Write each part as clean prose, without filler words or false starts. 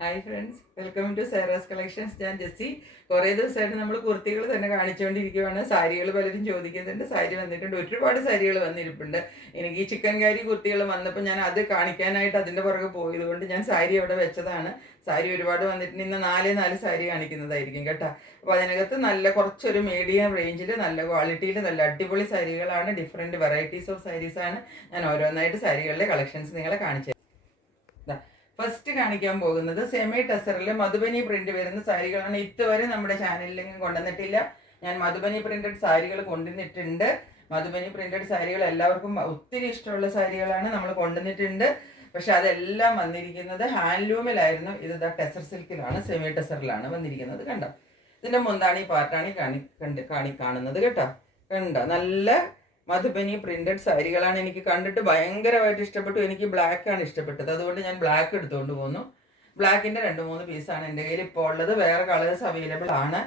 Hi friends, welcome to Saira's collections. ഞാൻ ജെസ്സി. കുറേ ദിവസമായിട്ട് നമ്മൾ കുർത്തികൾ തന്നെ കാണിച്ചുകൊണ്ടിരിക്കുകയാണ്. സാരികൾ പലരും ചോദിക്കുന്നുണ്ട്. സാരി വന്നിട്ടുണ്ട്, ഒരുപാട് സാരികൾ വന്നിരിപ്പുണ്ട്. എനിക്ക് ഈ ചിക്കൻ കാരി കുർത്തികൾ വന്നപ്പോൾ ഞാൻ അത് കാണിക്കാനായിട്ട് അതിൻ്റെ പുറകെ പോയതുകൊണ്ട് ഞാൻ സാരി അവിടെ വെച്ചതാണ്. സാരി ഒരുപാട് വന്നിട്ടുണ്ട്. ഇന്ന് നാല് സാരി കാണിക്കുന്നതായിരിക്കും കേട്ടോ. അപ്പോൾ അതിനകത്ത് നല്ല കുറച്ചൊരു മീഡിയം റേഞ്ചിൽ നല്ല ക്വാളിറ്റിയിൽ നല്ല അടിപൊളി സാരികളാണ്. ഡിഫറെൻറ്റ് വെറൈറ്റീസ് ഓഫ് സാരീസാണ്. ഞാൻ ഓരോന്നായിട്ട് സാരികളുടെ കളക്ഷൻസ് നിങ്ങളെ കാണിച്ചു. ഫസ്റ്റ് കാണിക്കാൻ പോകുന്നത് സെമി ടെസറിൽ മധുബനി പ്രിന്റ് വരുന്ന സാരികളാണ്. ഇതുവരെ നമ്മുടെ ചാനലിലെങ്കിലും കൊണ്ടുവന്നിട്ടില്ല. ഞാൻ മധുബനി പ്രിന്റഡ് സാരികൾ കൊണ്ടുവന്നിട്ടുണ്ട്. മധുബനി പ്രിന്റഡ് സാരികൾ എല്ലാവർക്കും ഒത്തിരി ഇഷ്ടമുള്ള സാരികളാണ്, നമ്മൾ കൊണ്ടുവന്നിട്ടുണ്ട്. പക്ഷെ അതെല്ലാം വന്നിരിക്കുന്നത് ഹാൻഡ്ലൂമിലായിരുന്നു. ഇത് ടെസർ സിൽക്കിലാണ്, സെമി ടെസറിലാണ് വന്നിരിക്കുന്നത്. കണ്ടോ, ഇതിന്റെ മുന്താണി പാർട്ടാണ് കാണുന്നത് കേട്ടോ. കണ്ടോ, നല്ല മധുബനി പ്രിന്റഡ് സാരികളാണ്. എനിക്ക് കണ്ടിട്ട് ഭയങ്കരമായിട്ട് ഇഷ്ടപ്പെട്ടു. എനിക്ക് ബ്ലാക്ക് ആണ് ഇഷ്ടപ്പെട്ടത്, അതുകൊണ്ട് ഞാൻ ബ്ലാക്ക് എടുത്തുകൊണ്ട് പോന്നു. ബ്ലാക്കിന്റെ 2-3 പീസാണ് എൻ്റെ കയ്യിൽ ഇപ്പോൾ ഉള്ളത്. വേറെ കളേഴ്സ് അവൈലബിൾ ആണ്.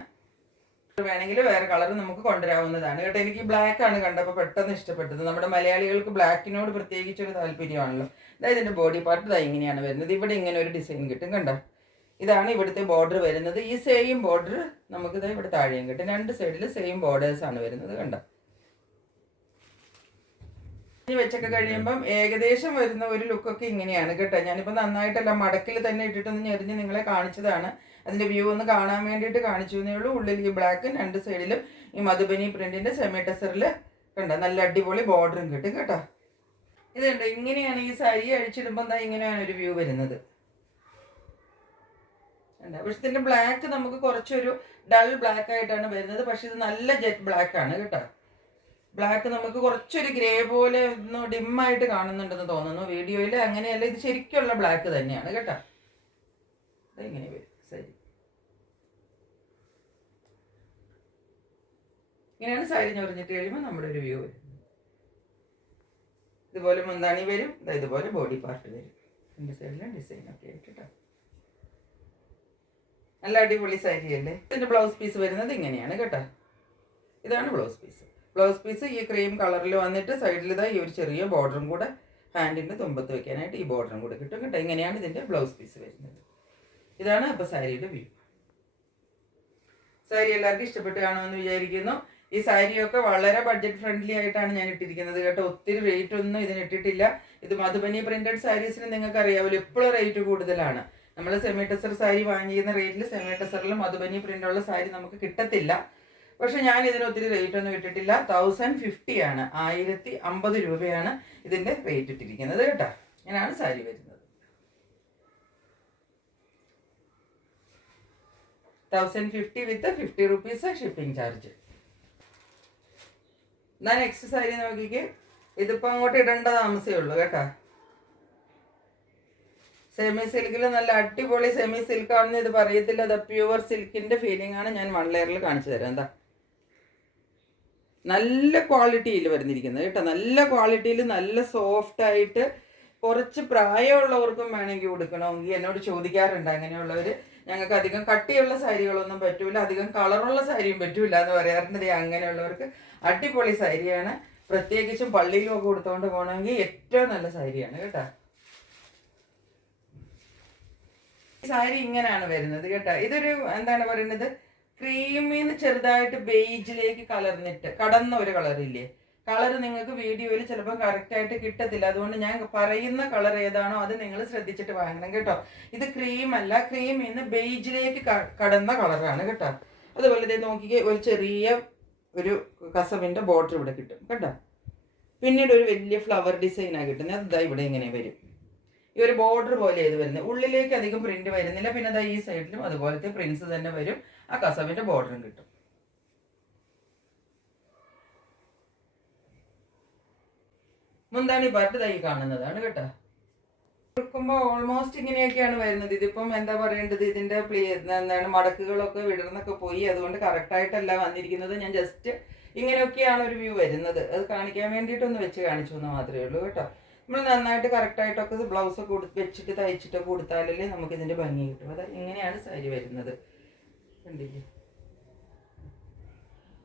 വേണമെങ്കിൽ വേറെ കളർ നമുക്ക് കൊണ്ടുവരാവുന്നതാണ് കേട്ടോ. എനിക്ക് ബ്ലാക്ക് ആണ് കണ്ടപ്പോൾ പെട്ടെന്ന് ഇഷ്ടപ്പെട്ടത്. നമ്മുടെ മലയാളികൾക്ക് ബ്ലാക്കിനോട് പ്രത്യേകിച്ചൊരു താല്പര്യമാണല്ലോ. അതായത് ഇതിന്റെ ബോഡി പാർട്ട് ഇങ്ങനെയാണ് വരുന്നത്. ഇവിടെ ഇങ്ങനെ ഒരു ഡിസൈൻ കിട്ടും കണ്ടോ. ഇതാണ് ഇവിടുത്തെ ബോർഡർ വരുന്നത്. ഈ സെയിം ബോർഡർ നമുക്കിത് ഇവിടെ താഴെയും കിട്ടും. 2 സൈഡിൽ സെയിം ബോർഡേഴ്സ് ആണ് വരുന്നത് കണ്ടോ. വെച്ചൊക്കെ കഴിയുമ്പം ഏകദേശം വരുന്ന ഒരു ലുക്കൊക്കെ ഇങ്ങനെയാണ് കേട്ടോ. ഞാനിപ്പോൾ നന്നായിട്ടല്ല മടക്കിൽ തന്നെ ഇട്ടിട്ടൊന്ന് ഞെറിഞ്ഞ് നിങ്ങളെ കാണിച്ചതാണ്. അതിൻ്റെ വ്യൂ ഒന്ന് കാണാൻ വേണ്ടിയിട്ട് കാണിച്ചു എന്നേ ഉള്ളൂ. ഉള്ളിൽ ഈ ബ്ലാക്ക് 2 സൈഡിലും ഈ മധുബനി പ്രിന്റിന്റെ സെമി ടെസറിൽ കണ്ടോ നല്ല അടിപൊളി ബോർഡറും കിട്ടും കേട്ടോ. ഇത് കണ്ടോ, ഇങ്ങനെയാണ് ഈ സാരി അഴിച്ചിടുമ്പോൾ എന്താ ഇങ്ങനെയാണ് ഒരു വ്യൂ വരുന്നത്. പക്ഷെ ഇതിന്റെ ബ്ലാക്ക് നമുക്ക് കുറച്ചൊരു ഡൾ ബ്ലാക്ക് ആയിട്ടാണ് വരുന്നത്. പക്ഷെ ഇത് നല്ല ജെറ്റ് ബ്ലാക്ക് ആണ് കേട്ടോ. ബ്ലാക്ക് നമുക്ക് കുറച്ചൊരു ഗ്രേ പോലെ ഒന്ന് ഡിമ്മായിട്ട് കാണുന്നുണ്ടെന്ന് തോന്നുന്നു വീഡിയോയിൽ. അങ്ങനെയല്ല, ഇത് ശരിക്കുള്ള ബ്ലാക്ക് തന്നെയാണ് കേട്ടോ. ഇങ്ങനെ വരും സാരി. ഇങ്ങനെയാണ് സാരി ഞൊറിഞ്ഞിട്ട് കഴിയുമ്പോൾ നമ്മുടെ ഒരു വ്യൂ വരും. ഇതുപോലെ മുന്താണി വരും, ഇതുപോലെ ബോഡി പാർട്ട് വരും. 2 സൈഡിലും ഡിസൈൻ ഒക്കെ ആയിട്ട് കേട്ടോ. നല്ല അടിപൊളി സാരി അല്ലേ. ഇതിന്റെ ബ്ലൗസ് പീസ് വരുന്നത് ഇങ്ങനെയാണ് കേട്ടോ. ഇതാണ് ബ്ലൗസ് പീസ്. ബ്ലൗസ് പീസ് ഈ ക്രീം കളറിൽ വന്നിട്ട് സൈഡിൽ ഈ ഒരു ചെറിയ ബോർഡറും കൂടെ ഹാൻഡിൻ്റെ തുമ്പത്ത് വെക്കാനായിട്ട് ഈ ബോർഡറും കൂടെ കിട്ടും കേട്ടോ. ഇങ്ങനെയാണ് ഇതിൻ്റെ ബ്ലൗസ് പീസ് വരുന്നത്. ഇതാണ് അപ്പോൾ സാരിയുടെ വ്യൂ. സാരി എല്ലാവർക്കും ഇഷ്ടപ്പെട്ട് കാണുമെന്ന് വിചാരിക്കുന്നു. ഈ സാരിയൊക്കെ വളരെ ബഡ്ജറ്റ് ഫ്രണ്ട്ലി ആയിട്ടാണ് ഞാൻ ഇട്ടിരിക്കുന്നത് കേട്ടോ. ഒത്തിരി റേറ്റ് ഒന്നും ഇതിന് ഇട്ടിട്ടില്ല. ഇത് മധുബനി പ്രിന്റഡ് സാരീസിന് നിങ്ങൾക്ക് അറിയാമല്ലോ, എപ്പോഴും റേറ്റ് കൂടുതലാണ്. നമ്മൾ സെമി ടെസർ സാരി വാങ്ങിക്കുന്ന റേറ്റിൽ സെമി ടെസറിൽ മധുബനി പ്രിന്റുള്ള സാരി നമുക്ക് കിട്ടത്തില്ല. പക്ഷെ ഞാൻ ഇതിന് ഒത്തിരി റേറ്റ് ഒന്നും ഇട്ടിട്ടില്ല. 1050 ആണ്, 1050 രൂപയാണ് ഇതിന്റെ റേറ്റ് ഇട്ടിരിക്കുന്നത് കേട്ടോ. ഇങ്ങനെയാണ് സാരി വരുന്നത്. 1050 വിത്ത് 50 റുപ്പീസ് ഷിപ്പിംഗ് ചാർജ്. എന്നാൽ നെക്സ്റ്റ് സാരി നോക്കിക്ക്. ഇതിപ്പോ അങ്ങോട്ട് ഇടേണ്ട താമസമേ ഉള്ളൂ കേട്ടോ. സെമി സിൽക്കിൽ നല്ല അടിപൊളി സെമി സിൽക്കാണെന്ന് ഇത് പറയത്തില്ല. അത് പ്യുവർ സിൽക്കിന്റെ ഫീലിംഗ് ആണ്. ഞാൻ 1 ലെയറിൽ കാണിച്ചു തരാം. എന്താ നല്ല ക്വാളിറ്റിയിൽ വരുന്നിരിക്കുന്നത് കേട്ടോ. നല്ല ക്വാളിറ്റിയിൽ നല്ല സോഫ്റ്റ് ആയിട്ട്. കുറച്ച് പ്രായമുള്ളവർക്കും വേണമെങ്കിൽ കൊടുക്കണമെങ്കിൽ എന്നോട് ചോദിക്കാറുണ്ട് അങ്ങനെയുള്ളവർ. ഞങ്ങൾക്ക് അധികം കട്ടിയുള്ള സാരികളൊന്നും പറ്റൂല, അധികം കളറുള്ള സാരിയും പറ്റൂല എന്ന് പറയാറുണ്ട്. അങ്ങനെയുള്ളവർക്ക് അടിപൊളി സാരിയാണ്. പ്രത്യേകിച്ചും പള്ളിയിലൊക്കെ കൊടുത്തുകൊണ്ട് പോകണമെങ്കിൽ ഏറ്റവും നല്ല സാരിയാണ് കേട്ടോ. സാരി ഇങ്ങനെയാണ് വരുന്നത് കേട്ടോ. ഇതൊരു എന്താണ് പറയുന്നത്, ക്രീമിന്ന് ചെറുതായിട്ട് ബേജിലേക്ക് കടന്ന ഒരു കളറില്ലേ. കളർ നിങ്ങൾക്ക് വീഡിയോയിൽ ചിലപ്പോൾ കറക്റ്റായിട്ട് കിട്ടത്തില്ല. അതുകൊണ്ട് ഞാൻ പറയുന്ന കളർ ഏതാണോ അത് നിങ്ങൾ ശ്രദ്ധിച്ചിട്ട് വാങ്ങണം കേട്ടോ. ഇത് ക്രീം അല്ല, ക്രീമിന്ന് ബേജിലേക്ക് കടന്ന കളറാണ് കേട്ടോ. അതുപോലെ ഇത് നോക്കിക്കേ, ഒരു ചെറിയ ഒരു കസവിൻ്റെ ബോർഡർ ഇവിടെ കിട്ടും കേട്ടോ. പിന്നീട് ഒരു വലിയ ഫ്ലവർ ഡിസൈനാണ് കിട്ടുന്നത്. അത് ഇവിടെ ഇങ്ങനെ വരും. ഈ ഒരു ബോർഡർ പോലെ ഇത് വരുന്നത്. ഉള്ളിലേക്ക് അധികം പ്രിന്റ് വരുന്നില്ല. പിന്നെ ഈ സൈഡിലും അതുപോലത്തെ പ്രിന്റ്സ് തന്നെ വരും. ആ കസവിന്റെ ബോർഡറും കിട്ടും. മുന്താണി പാർട്ട് ഈ കാണുന്നതാണ് കേട്ടോ. കൊടുക്കുമ്പോൾ ഓൾമോസ്റ്റ് ഇങ്ങനെയൊക്കെയാണ് വരുന്നത്. ഇതിപ്പം എന്താ പറയേണ്ടത്, ഇതിന്റെ എന്താണ് മടക്കുകളൊക്കെ വിടർന്നൊക്കെ പോയി. അതുകൊണ്ട് കറക്റ്റായിട്ടല്ല വന്നിരിക്കുന്നത്. ഞാൻ ജസ്റ്റ് ഇങ്ങനെയൊക്കെയാണ് ഒരു വ്യൂ വരുന്നത്. അത് കാണിക്കാൻ വേണ്ടിയിട്ടൊന്ന് വെച്ച് കാണിച്ചു എന്ന് മാത്രമേ ഉള്ളൂ കേട്ടോ. നമ്മൾ നന്നായിട്ട് കറക്റ്റായിട്ടൊക്കെ ബ്ലൗസൊക്കെ വെച്ചിട്ട് തയ്ച്ചിട്ടൊക്കെ കൊടുത്താലല്ലേ നമുക്ക് ഇതിൻ്റെ ഭംഗി കിട്ടും. അത് ഇങ്ങനെയാണ് സാരി വരുന്നത്. കണ്ടില്ലേ,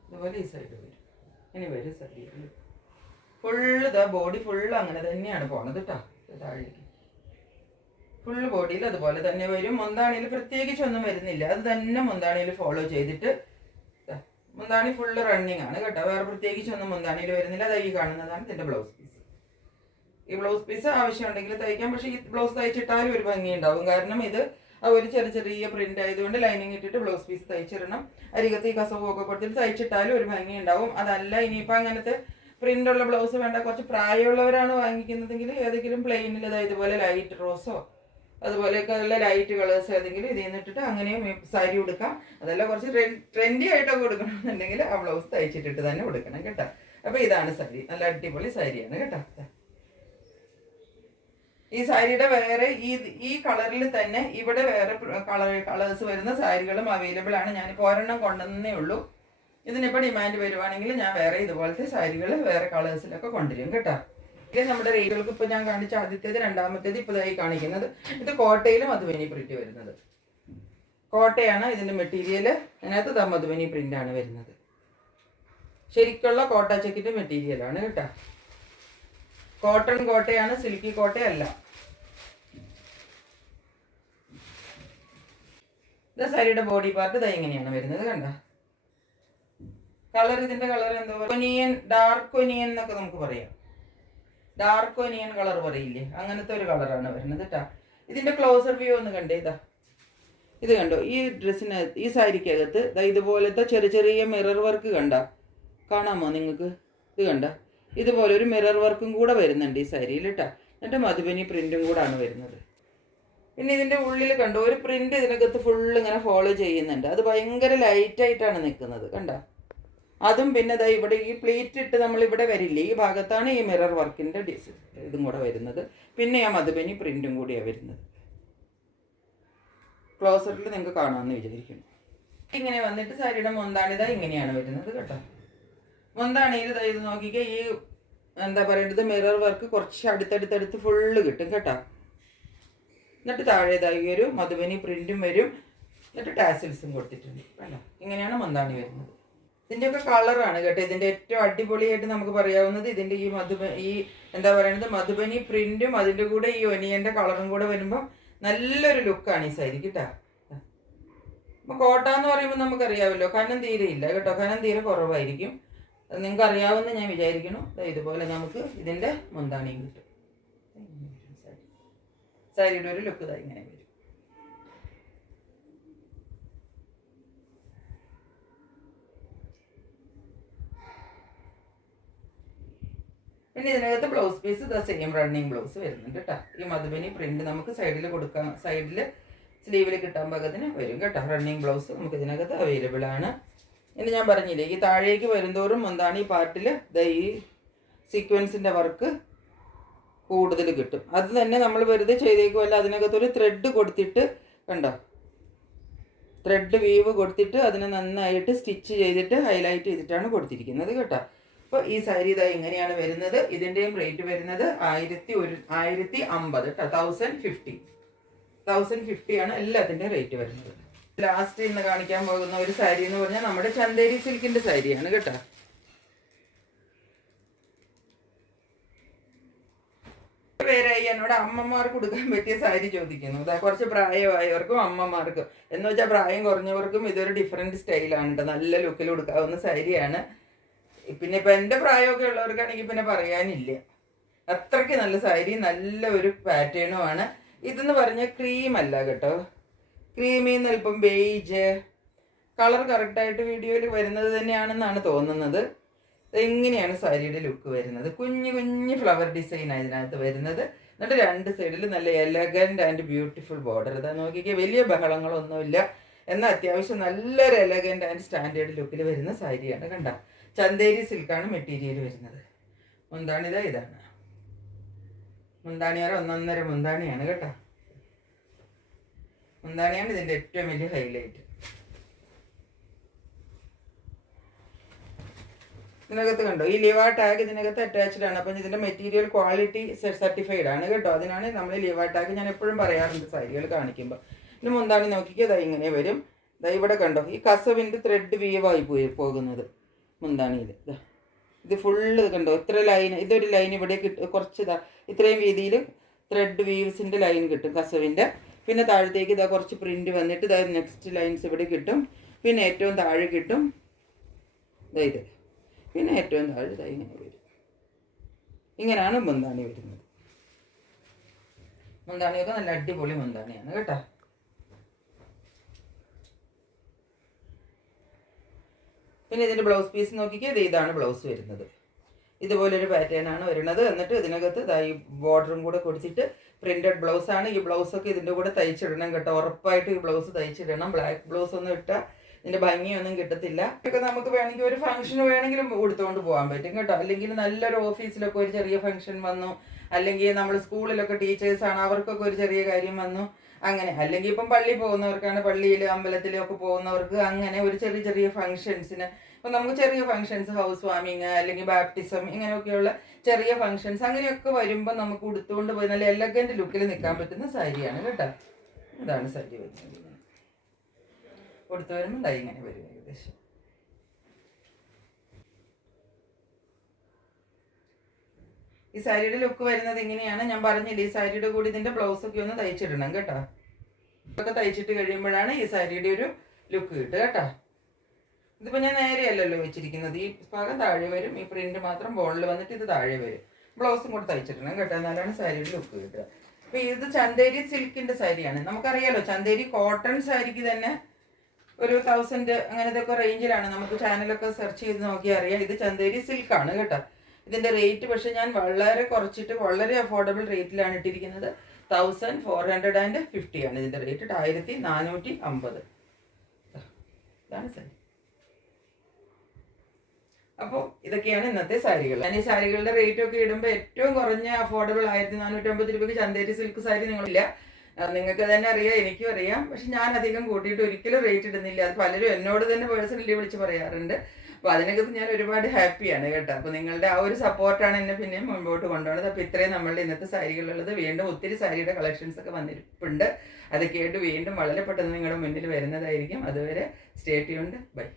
ഇതുപോലെ ഈ സൈഡ് വരും. ഇനി വരും സാരി ഫുള്ള് ബോഡി ഫുള്ള് അങ്ങനെ തന്നെയാണ് പോണത് കേട്ടോ. താഴേക്ക് ഫുൾ ബോഡിയിൽ അതുപോലെ തന്നെ വരും. മുന്താണിയിൽ പ്രത്യേകിച്ചൊന്നും വരുന്നില്ല, അത് തന്നെ മുന്താണിയിൽ ഫോളോ ചെയ്തിട്ട് മുന്താണി ഫുള്ള് റണ്ണിങ് ആണ് കേട്ടോ. വേറെ പ്രത്യേകിച്ചൊന്നും മുന്താണിയിൽ വരുന്നില്ല. അത് ഈ കാണുന്നതാണ് ഇതിൻ്റെ ബ്ലൗസ് പീസ്. ഈ ബ്ലൗസ് പീസ് ആവശ്യമുണ്ടെങ്കിൽ തയ്ക്കാം, പക്ഷേ ഈ ബ്ലൗസ് തയ്ച്ചിട്ടാലും ഒരു ഭംഗി ഉണ്ടാവും. കാരണം ഇത് ഒരു ചെറിയ പ്രിന്റ് ആയതുകൊണ്ട് ലൈനിങ് ഇട്ടിട്ട് ബ്ലൗസ് പീസ് തയ്ച്ചിടണം. അരികത്ത് ഈ കസവൊക്കെ കൊടുത്തിട്ട് തയ്ച്ചിട്ടാലും ഒരു ഭംഗി ഉണ്ടാവും. അതല്ല ഇനിയിപ്പോൾ അങ്ങനത്തെ പ്രിന്റുള്ള ബ്ലൗസ് വേണ്ട, കുറച്ച് പ്രായമുള്ളവരാണ് വാങ്ങിക്കുന്നതെങ്കിൽ ഏതെങ്കിലും പ്ലെയിനിൽ ഇതുപോലെ ലൈറ്റ് റോസോ അതുപോലെയൊക്കെ ഉള്ള ലൈറ്റ് കളേഴ്സ് ഏതെങ്കിലും ഇതിൽ നിന്നിട്ടിട്ട് അങ്ങനെയും സാരി ഉടുക്കാം. അതല്ല കുറച്ച് ട്രെൻഡി ആയിട്ടൊക്കെ കൊടുക്കണമെന്നുണ്ടെങ്കിൽ ആ ബ്ലൗസ് തയ്ച്ചിട്ടിട്ട് തന്നെ കൊടുക്കണം കേട്ടോ. അപ്പോൾ ഇതാണ് സാരി, നല്ല അടിപൊളി സാരിയാണ് കേട്ടോ. ഈ സാരിയുടെ വേറെ ഈ കളറിൽ തന്നെ ഇവിടെ വേറെ കളേഴ്സ് വരുന്ന സാരികളും അവൈലബിൾ ആണ്. ഞാനിപ്പോൾ ഒരെണ്ണം കൊണ്ടുവന്നേ ഉള്ളൂ. ഇതിനിപ്പോൾ ഡിമാൻഡ് വരുവാണെങ്കിൽ ഞാൻ വേറെ ഇതുപോലത്തെ സാരികൾ വേറെ കളേഴ്സിലൊക്കെ കൊണ്ടുവരും കേട്ടോ. ഇത് നമ്മുടെ റേറ്റുകൾക്ക് ഇപ്പോൾ ഞാൻ കാണിച്ച ആദ്യത്തേത്, രണ്ടാമത്തേത് ഇപ്പോൾ ഇതായി കാണിക്കുന്നത്. ഇത് കോട്ടയിലും മധുബനി പ്രിന്റ് വരുന്നത്. കോട്ടയാണ് ഇതിൻ്റെ മെറ്റീരിയൽ. അതിനകത്ത് മധുബനി പ്രിന്റാണ് വരുന്നത്. ശരിക്കുള്ള കോട്ട ചെക്കിൻ്റെ മെറ്റീരിയലാണ് കേട്ടോ. കോട്ടൺ കോട്ടയാണ്, സിൽക്കി കോട്ടയല്ല. ഇത് സാരിയുടെ ബോഡി പാർട്ട് ഇതാ ഇങ്ങനെയാണ് വരുന്നത് കണ്ട. കളർ, ഇതിന്റെ കളർ എന്താ ഒനിയൻ, ഡാർക്ക് ഒനിയൻ എന്നൊക്കെ നമുക്ക് പറയാം. ഡാർക്ക് ഒനിയൻ കളർ പറയില്ലേ, അങ്ങനത്തെ ഒരു കളറാണ് വരുന്നത് കേട്ടോ. ഇതിന്റെ ക്ലോസർ വ്യൂ ഒന്ന് കണ്ടേ. ഇത് കണ്ടോ, ഈ ഡ്രസ്സിനകത്ത് ഈ സാരിക്കകത്ത് ഇതുപോലത്തെ ചെറിയ മിറർ വർക്ക് കാണാമോ നിങ്ങൾക്ക്? ഇത് കണ്ട, ഇതുപോലെ ഒരു മിറർ വർക്കും കൂടെ വരുന്നുണ്ട് ഈ സാരിയിൽ കേട്ടോ. എന്നിട്ട് മധുബനി പ്രിന്റും കൂടാണ് വരുന്നത്. പിന്നെ ഇതിൻ്റെ ഉള്ളിൽ കണ്ടോ ഒരു പ്രിന്റ് ഇതിനകത്ത് ഫുള്ള് ഇങ്ങനെ ഫോളോ ചെയ്യുന്നുണ്ട്. അത് ഭയങ്കര ലൈറ്റായിട്ടാണ് നിൽക്കുന്നത് കണ്ട. അതും പിന്നെ ഇവിടെ ഈ പ്ലേറ്റ് ഇട്ട് നമ്മൾ ഇവിടെ വരില്ലേ, ഈ ഭാഗത്താണ് ഈ മിറർ വർക്കിൻ്റെ ഇതും കൂടെ വരുന്നത്. പിന്നെ ആ മധുബനി പ്രിന്റും കൂടിയാണ് വരുന്നത്. ക്ലോസറിൽ നിങ്ങൾക്ക് കാണാമെന്ന് വിചാരിക്കുന്നു. ഇങ്ങനെ വന്നിട്ട് സാരിയുടെ മുന്താണിത ഇങ്ങനെയാണ് വരുന്നത് കേട്ടോ. മുന്താണിയിൽ ഇത് നോക്കിക്കുക, ഈ എന്താ പറയേണ്ടത് മിറർ വർക്ക് കുറച്ച് അടുത്തടുത്തടുത്ത് ഫുള്ള് കിട്ടും കേട്ടോ. എന്നിട്ട് താഴേതായി ഒരു മധുബനി പ്രിന്റും വരും. എന്നിട്ട് ടാസിൽസും കൊടുത്തിട്ടുണ്ട് കേട്ടോ. ഇങ്ങനെയാണ് മുന്താണി വരുന്നത്. ഇതിൻ്റെയൊക്കെ കളറാണ് കേട്ടോ. ഇതിൻ്റെ ഏറ്റവും അടിപൊളിയായിട്ട് നമുക്ക് പറയാവുന്നത് ഇതിൻ്റെ ഈ എന്താ പറയുന്നത് മധുബനി പ്രിന്റും അതിൻ്റെ കൂടെ ഈ ഒനിയൻ്റെ കളറും കൂടെ വരുമ്പോൾ നല്ലൊരു ലുക്കാണ് ഈ സാരി കേട്ടോ. അപ്പോൾ കോട്ട എന്ന് പറയുമ്പോൾ നമുക്കറിയാമല്ലോ, കനം തീരെ ഇല്ല കേട്ടോ. കനം തീരെ കുറവായിരിക്കും. അത് നിങ്ങൾക്ക് അറിയാവുന്ന ഞാൻ വിചാരിക്കുന്നു. ഇതുപോലെ നമുക്ക് ഇതിൻ്റെ മുന്താണിയും കിട്ടും. സാരിയുടെ ഒരു ലുക്ക് ഇങ്ങനെ വരും. പിന്നെ ഇതിനകത്ത് blouse piece same running blouse വരുന്നുണ്ട് കേട്ടോ. ഈ മധുബനി പ്രിന്റ് നമുക്ക് സൈഡിൽ കൊടുക്കാം, സൈഡിൽ സ്ലീവിൽ കിട്ടാൻ പാകത്തിന് വരും കേട്ടോ. റണ്ണിങ് ബ്ലൗസ് നമുക്ക് ഇതിനകത്ത് അവൈലബിൾ ആണ്. ഇനി ഞാൻ പറഞ്ഞില്ലേ, ഈ താഴേക്ക് വരുന്തോറും മുന്താണി പാർട്ടിൽ ഈ സീക്വൻസിൻ്റെ വർക്ക് കൂടുതൽ കിട്ടും. അത് തന്നെ നമ്മൾ വെറുതെ ചെയ്തേക്കുമല്ല, അതിനകത്തൊരു ത്രെഡ് കൊടുത്തിട്ട് കണ്ടോ, ത്രെഡ് വീവ് കൊടുത്തിട്ട് അതിനെ നന്നായിട്ട് സ്റ്റിച്ച് ചെയ്തിട്ട് ഹൈലൈറ്റ് ചെയ്തിട്ടാണ് കൊടുത്തിരിക്കുന്നത് കേട്ടോ. അപ്പോൾ ഈ സാരി ഇങ്ങനെയാണ് വരുന്നത്. ഇതിൻ്റെയും റേറ്റ് വരുന്നത് 1050 കേട്ടോ. 1050 ആണ് എല്ലാത്തിൻ്റെയും റേറ്റ് വരുന്നത്. ലാസ്റ്റ് ഇന്ന് കാണിക്കാൻ പോകുന്ന ഒരു സാരി എന്ന് പറഞ്ഞാൽ നമ്മുടെ ചന്തേരി സിൽക്കിൻ്റെ സാരിയാണ് കേട്ടോ. പേരായി എന്നോട് അമ്മമാർക്ക് കൊടുക്കാൻ പറ്റിയ സാരി ചോദിക്കുന്നു. കുറച്ച് പ്രായമായവർക്കും അമ്മമാർക്കും എന്ന് വെച്ചാൽ പ്രായം കുറഞ്ഞവർക്കും ഇതൊരു ഡിഫറെൻറ്റ് സ്റ്റൈലാണ് കേട്ടോ. നല്ല ലുക്കിൽ കൊടുക്കാവുന്ന സാരിയാണ്. പിന്നെ ഇപ്പം എൻ്റെ പ്രായമൊക്കെ ഉള്ളവർക്കാണെങ്കിൽ പിന്നെ പറയാനില്ല, അത്രയ്ക്ക് നല്ല സാരി, നല്ല ഒരു പാറ്റേണുമാണ്. ഇതെന്ന് പറഞ്ഞാൽ ക്രീം അല്ല കേട്ടോ. ക്രീമിന്ന് അല്പം ബേജ് കളർ കറക്റ്റായിട്ട് വീഡിയോയിൽ വരുന്നത് തന്നെയാണെന്നാണ് തോന്നുന്നത്. എങ്ങനെയാണ് സാരിയുടെ ലുക്ക് വരുന്നത്? കുഞ്ഞു ഫ്ലവർ ഡിസൈനാണ് ഇതിനകത്ത് വരുന്നത്. എന്നിട്ട് രണ്ട് സൈഡിൽ നല്ല എലഗൻറ്റ് ആൻഡ് ബ്യൂട്ടിഫുൾ ബോർഡർ. ഇതാ നോക്കിക്കുക, വലിയ ബഹളങ്ങളൊന്നുമില്ല, എന്നാൽ അത്യാവശ്യം നല്ലൊരു എലഗൻറ്റ് ആൻഡ് സ്റ്റാൻഡേർഡ് ലുക്കിൽ വരുന്ന സാരിയാണ് കണ്ട. ചന്തേരി സിൽക്കാണ് മെറ്റീരിയൽ വരുന്നത്. മുന്താണിത ഇതാണ്. മുന്താണിയാറ് 1.5 മുന്താണിയാണ് കേട്ടോ. മുന്താണിയാണ് ഇതിൻ്റെ ഏറ്റവും വലിയ ഹൈലൈറ്റ്. ഇതിനകത്ത് കണ്ടോ ഈ ലിവ ടാഗ് ഇതിനകത്ത് അറ്റാച്ച്ഡ് ആണ്. അപ്പം ഇതിൻ്റെ മെറ്റീരിയൽ ക്വാളിറ്റി സർട്ടിഫൈഡ് ആണ് കേട്ടോ. അതിനാണ് നമ്മൾ ലിവ ടാഗ് ഞാൻ എപ്പോഴും പറയാറുണ്ട് സാരികൾ കാണിക്കുമ്പോൾ. ഇനി മുന്താണി നോക്കിക്കുക, ഇങ്ങനെ വരും. ഇവിടെ കണ്ടോ ഈ കസവിൻ്റെ ത്രെഡ് വീവായി പോകുന്നത് മുന്താണിയിൽ. ഇത് ഫുള്ള് കണ്ടോ, ഇത്ര ലൈൻ, ഇതൊരു ലൈൻ ഇവിടെ കുറച്ച് ഇത്രയും വീതിയിൽ ത്രെഡ് വീവ്സിൻ്റെ ലൈൻ കിട്ടും കസവിൻ്റെ. പിന്നെ താഴത്തേക്ക് ഇതാ കുറച്ച് പ്രിൻറ്റ് വന്നിട്ട് ഇതാ നെക്സ്റ്റ് ലൈൻസ് ഇവിടെ കിട്ടും. പിന്നെ ഏറ്റവും താഴെ കിട്ടും ഇത്. പിന്നെ ഏറ്റവും താഴെ ഇതാ ഇങ്ങനെ വരും. ഇങ്ങനെയാണ് മുന്താണി വരുന്നത്. മുന്താണിയൊക്കെ നല്ല അടിപൊളി മുന്താണിയാണ് കേട്ടോ. പിന്നെ ഇതിൻ്റെ ബ്ലൗസ് പീസ് നോക്കിക്കുക. ഇതാണ് ബ്ലൗസ് വരുന്നത്. ഇതുപോലൊരു പാറ്റേൺ ആണ് വരുന്നത്. എന്നിട്ട് ഇതിനകത്ത് ഈ ബോർഡറും കൂടെ കൊടുത്തിട്ട് പ്രിന്റഡ് ബ്ലൗസാണ്. ഈ ബ്ലൗസൊക്കെ ഇതിൻ്റെ കൂടെ തയ്ച്ചിടണം കേട്ടോ. ഉറപ്പായിട്ട് ഈ ബ്ലൗസ് തയ്ച്ചിടണം. ബ്ലാക്ക് ബ്ലൗസ് ഒന്നും ഇട്ടാൽ ഇതിൻ്റെ ഭംഗിയൊന്നും കിട്ടത്തില്ല. ഇതൊക്കെ നമുക്ക് വേണമെങ്കിൽ ഒരു ഫംഗ്ഷന് വേണമെങ്കിലും ഉടുത്തുകൊണ്ട് പോകാൻ പറ്റും കേട്ടോ. അല്ലെങ്കിൽ നല്ലൊരു ഓഫീസിലൊക്കെ ഒരു ചെറിയ ഫംഗ്ഷൻ വന്നു, അല്ലെങ്കിൽ നമ്മൾ സ്കൂളിലൊക്കെ ടീച്ചേഴ്സാണ്, അവർക്കൊക്കെ ഒരു ചെറിയ കാര്യം വന്നു, അങ്ങനെ. അല്ലെങ്കിൽ ഇപ്പം പള്ളി പോകുന്നവർക്കാണ്, പള്ളിയിൽ അമ്പലത്തിലൊക്കെ പോകുന്നവർക്ക് അങ്ങനെ ഒരു ചെറിയ ചെറിയ ഫംഗ്ഷൻസിന്. അപ്പം നമുക്ക് ചെറിയ ഫംഗ്ഷൻസ്, ഹൗസ് വാമിങ് അല്ലെങ്കിൽ ബാപ്റ്റിസം, ഇങ്ങനെയൊക്കെയുള്ള ചെറിയ ഫംഗ്ഷൻസ് അങ്ങനെയൊക്കെ വരുമ്പോൾ നമുക്ക് ഉടുത്തുകൊണ്ട് പോയി നല്ല എലഗൻറ്റ് ലുക്കിൽ നിൽക്കാൻ പറ്റുന്ന സാരിയാണ് കേട്ടോ. ഇതാണ് സാരി വരുന്നത്. കൊടുത്തു വരുമ്പോൾ ഇങ്ങനെ വരും ഏകദേശം. ഈ സാരിയുടെ ലുക്ക് വരുന്നത് ഇങ്ങനെയാണ്. ഞാൻ പറഞ്ഞില്ലേ, ഈ സാരിയുടെ കൂടി ഇതിൻ്റെ ബ്ലൗസൊക്കെ ഒന്ന് തയ്ച്ചിടണം കേട്ടോ. ഇതൊക്കെ തയ്ച്ചിട്ട് കഴിയുമ്പോഴാണ് ഈ സാരിയുടെ ഒരു ലുക്ക് കിട്ടുക കേട്ടോ. ഇതിപ്പോൾ ഞാൻ നേരെയല്ലല്ലോ വെച്ചിരിക്കുന്നത്. ഈ ഭാഗം താഴെ വരും, ഈ പ്രിന്റ് മാത്രം ബോളിൽ വന്നിട്ട് ഇത് താഴെ വരും. ബ്ലൗസും കൂടെ തയ്ച്ചിടണം കേട്ടോ, എന്നാലാണ് സാരിയുടെ ലുക്ക് കിട്ടുക. അപ്പോൾ ഇത് ചന്തേരി സിൽക്കിൻ്റെ സാരിയാണ്. നമുക്കറിയാലോ ചന്തേരി കോട്ടൺ സാരിക്ക് തന്നെ ഒരു 1000 അങ്ങനത്തെ ഒക്കെ റേഞ്ചിലാണ്. നമുക്ക് ചാനലൊക്കെ സെർച്ച് ചെയ്ത് നോക്കിയാൽ അറിയാം. ഇത് ചന്തേരി സിൽക്കാണ് കേട്ടോ. ഇതിൻ്റെ റേറ്റ് പക്ഷേ ഞാൻ വളരെ കുറച്ചിട്ട് വളരെ അഫോർഡബിൾ റേറ്റിലാണ് ഇട്ടിരിക്കുന്നത്. 1450 ആണ് ഇതിൻ്റെ റേറ്റ്. 1450. ഇതാണ് സാരി. അപ്പോൾ ഇതൊക്കെയാണ് ഇന്നത്തെ സാരികൾ. ഞാൻ ഈ സാരികളുടെ റേറ്റ് ഒക്കെ ഇടുമ്പോൾ ഏറ്റവും കുറഞ്ഞ അഫോർഡബിൾ 1450 രൂപയ്ക്ക് ചന്തേരി സിൽക്ക് സാരി നിങ്ങളില്ല. നിങ്ങൾക്ക് തന്നെ അറിയാം, എനിക്കും അറിയാം. പക്ഷെ ഞാൻ അധികം കൂട്ടിയിട്ട് ഒരിക്കലും റേറ്റ് ഇടുന്നില്ല. അത് പലരും എന്നോട് തന്നെ പേഴ്സണലി വിളിച്ച് പറയാറുണ്ട്. അപ്പോൾ അതിനകത്ത് ഞാൻ ഒരുപാട് ഹാപ്പിയാണ് കേട്ടോ. അപ്പോൾ നിങ്ങളുടെ ആ ഒരു സപ്പോർട്ടാണ് എന്നെ പിന്നെയും മുൻപോട്ട് കൊണ്ടുപോകുന്നത്. അപ്പോൾ ഇത്രയും നമ്മളുടെ ഇന്നത്തെ സാരികളുള്ളത്. വീണ്ടും ഒത്തിരി സാരിയുടെ കളക്ഷൻസ് ഒക്കെ വന്നിട്ടുണ്ട്. അതൊക്കെയായിട്ട് വീണ്ടും വളരെ പെട്ടെന്ന് നിങ്ങളുടെ മുന്നിൽ വരുന്നതായിരിക്കും. അതുവരെ സ്റ്റേ ട്യൂൺഡ്. ബൈ.